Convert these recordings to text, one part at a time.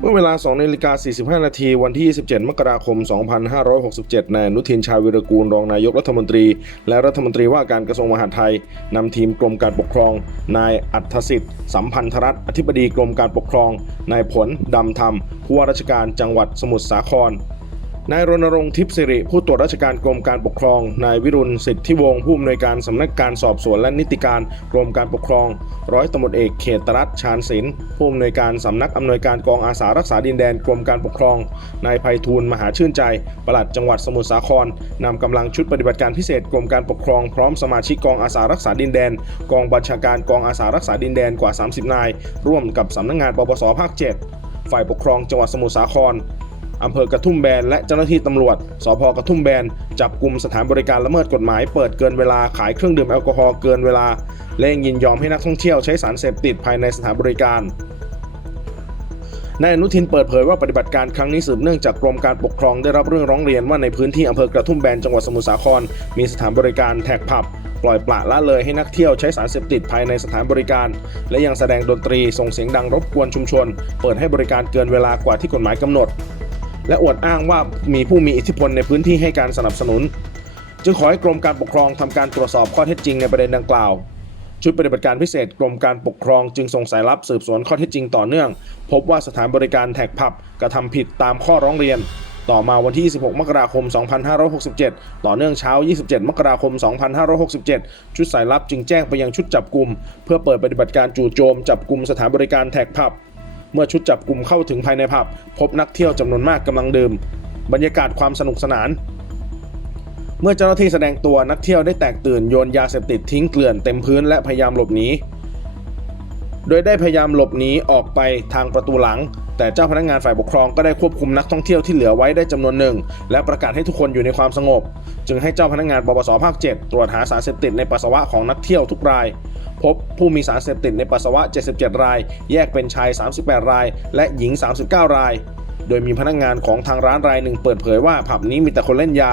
เมื่อเวลา 2นาฬิกา45 นาทีวันที่ 27 มกราคม 2567 นายอนุทินชาญวิรกูลรองนายกรัฐมนตรี และรัฐมนตรีว่าการกระทรวงมหาดไทยนำทีมกรมการปกครอง นายอัธสิทธิ์ สัมพันธรัตน์อธิบดีกรมการปกครอง นายผลดำธรรมผู้ว่าราชการจังหวัดสมุทรสาคร นายรณรงค์ทิพย์สิริผู้ตรวจราชการกรมการปกครอง นายวิรุณสิทธิวงศ์ผู้อำนวยการสำนักการสอบสวนและนิติการกรมการปกครอง ร้อยตำรวจเอกเขตรัตชาญศิลป์ผู้อำนวยการสำนักอำนวยการกองอาสารักษาดินแดนกรมการปกครอง นายไพฑูรย์มหาชื่นใจปลัดจังหวัดสมุทรสาครนำกำลังชุดปฏิบัติการพิเศษกรมการปกครองพร้อมสมาชิกกองอาสารักษาดินแดน กองบัญชาการกองอาสารักษาดินแดนกว่า 30 นาย ร่วมกับสำนักงานปปสภาค 7 ฝ่ายปกครองจังหวัดสมุทรสาคร อำเภอกระทุ่มแบนและเจ้าหน้าที่ตำรวจสพกระทุ่มแบนจับกลุ่มสถานบริการละเมิดกฎหมายเปิดเกินเวลาขายเครื่องดื่มแอลกอฮอล์เกินเวลา และยังยินยอมให้นักท่องเที่ยวใช้สารเสพติดภายในสถานบริการนายอนุทินเปิดเผยว่าปฏิบัติการครั้งนี้สืบเนื่องจากกรมการปกครองได้รับเรื่องร้องเรียนว่าในพื้นที่อำเภอกระทุ่มแบนจังหวัดสมุทรสาคร มีสถานบริการแท็กผับ ปล่อยปละละเลยให้นักเที่ยวใช้สารเสพติดภายในสถานบริการ และยังแสดงดนตรีส่งเสียงดังรบกวนชุมชน เปิดให้บริการเกินเวลากว่าที่กฎหมายกำหนด และอวดอ้างว่ามีผู้มีอิทธิพลในพื้นที่ให้การสนับสนุน จึงขอให้กรมการปกครองทำการตรวจสอบข้อเท็จจริงในประเด็นดังกล่าว ชุดปฏิบัติการพิเศษกรมการปกครองจึงส่งสายลับสืบสวนข้อเท็จจริงต่อเนื่อง พบว่าสถานบริการแท็กผับกระทำผิดตามข้อร้องเรียน ต่อมาวันที่ 26 มกราคม 2567 ต่อเนื่องเช้า 27 มกราคม 2567 ชุดสายลับจึงแจ้งไปยังชุดจับกลุ่มเพื่อเปิดปฏิบัติการจู่โจมจับกลุ่มสถานบริการแท็กผับ เมื่อชุดจับกลุ่มเข้าถึงภายในผับ พบนักเที่ยวจำนวนมากกำลังดื่ม บรรยากาศความสนุกสนาน เมื่อเจ้าหน้าที่แสดงตัวนักเที่ยวได้แตกตื่นโยนยาเสพติดทิ้งเกลื่อนเต็มพื้นและพยายามหลบหนีโดยได้พยายามหลบหนีออกไปทางประตูหลัง แต่เจ้าพนักงานฝ่ายปกครองก็ได้ควบคุมนักท่องเที่ยวที่เหลือไว้ได้จำนวนหนึ่ง และประกาศให้ทุกคนอยู่ในความสงบ จึงให้เจ้าพนักงานปปสภาค 7 ตรวจหาสารเสพติดในปัสสาวะของนักเที่ยวทุกราย พบผู้มีสารเสพติดในปัสสาวะ 77 ราย แยกเป็นชาย 38 ราย และหญิง 39 ราย โดยมีพนักงานของทางร้านรายหนึ่งเปิดเผยว่าผับนี้มีแต่คนเล่นยา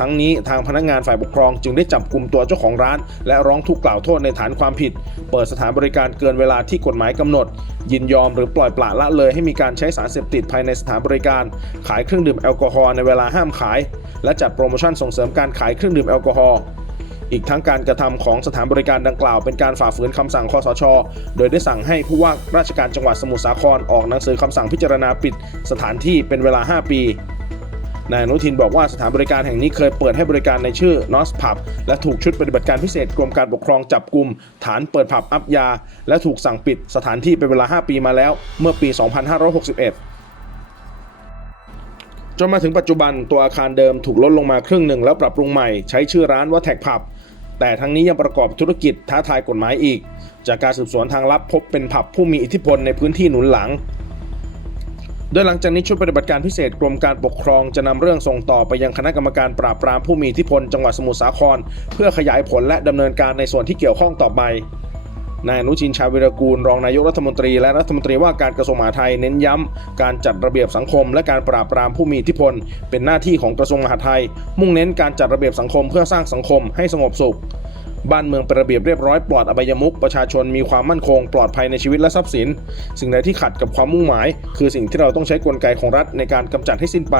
ทั้งนี้ทางพนักงานฝ่ายปกครองจึงได้จับกลุ่มตัวเจ้าของร้าน และร้องทุกข์กล่าวโทษในฐานความผิด เปิดสถานบริการเกินเวลาที่กฎหมายกำหนด ยินยอมหรือปล่อยปละละเลยให้มีการใช้สารเสพติดภายในสถานบริการ ขายเครื่องดื่มแอลกอฮอล์ในเวลาห้ามขาย และจัดโปรโมชั่นส่งเสริมการขายเครื่องดื่มแอลกอฮอล์ อีกทั้งการกระทำของสถานบริการดังกล่าวเป็นการฝ่าฝืนคำสั่งคอสช โดยได้สั่งให้ผู้ว่าราชการจังหวัดสมุทรสาครออกหนังสือคำสั่งพิจารณาปิดสถานที่เป็นเวลา 5 ปีนายอนุทินบอกว่าสถานบริการแห่งนี้เคยเปิดให้บริการในชื่อนอสผับและถูกชุดปฏิบัติการพิเศษกรมการปกครองจับกลุ่มฐานเปิดผับอัพยา และถูกสั่งปิดสถานที่เป็นเวลา 5 ปีมาแล้ว เมื่อปี 2561 จนมาถึงปัจจุบันตัวอาคารเดิมถูกลดลงมาครึ่งหนึ่งแล้วปรับปรุงใหม่ ใช้ชื่อร้านว่าแท็กผับ แต่ทั้งนี้ยังประกอบธุรกิจท้าทายกฎหมายอีก จากการสืบสวนทางลับพบเป็นผับผู้มีอิทธิพลในพื้นที่หนุนหลัง โดยหลังจากนี้ชุดปฏิบัติการพิเศษกรมการปกครองจะนำเรื่องส่งต่อไปยังคณะกรรมการปราบปรามผู้มีอิทธิพลจังหวัดสมุทรสาคร เพื่อขยายผลและดำเนินการในส่วนที่เกี่ยวข้องต่อไป นายอนุชินชาวิรกูลรองนายกรัฐมนตรีและรัฐมนตรีว่าการกระทรวงมหาดไทยเน้นย้ำ การจัดระเบียบสังคม และการปราบปรามผู้มีอิทธิพล เป็นหน้าที่ของกระทรวงมหาดไทย มุ่งเน้นการจัดระเบียบสังคมเพื่อสร้างสังคมให้สงบสุข บ้านเมืองเป็นระเบียบเรียบร้อยปลอดอบายมุขประชาชนมีความมั่นคง ปลอดภัยในชีวิตและทรัพย์สิน สิ่งใดที่ขัดกับความมุ่งหมาย คือสิ่งที่เราต้องใช้กลไกของรัฐในการกำจัดให้สิ้นไป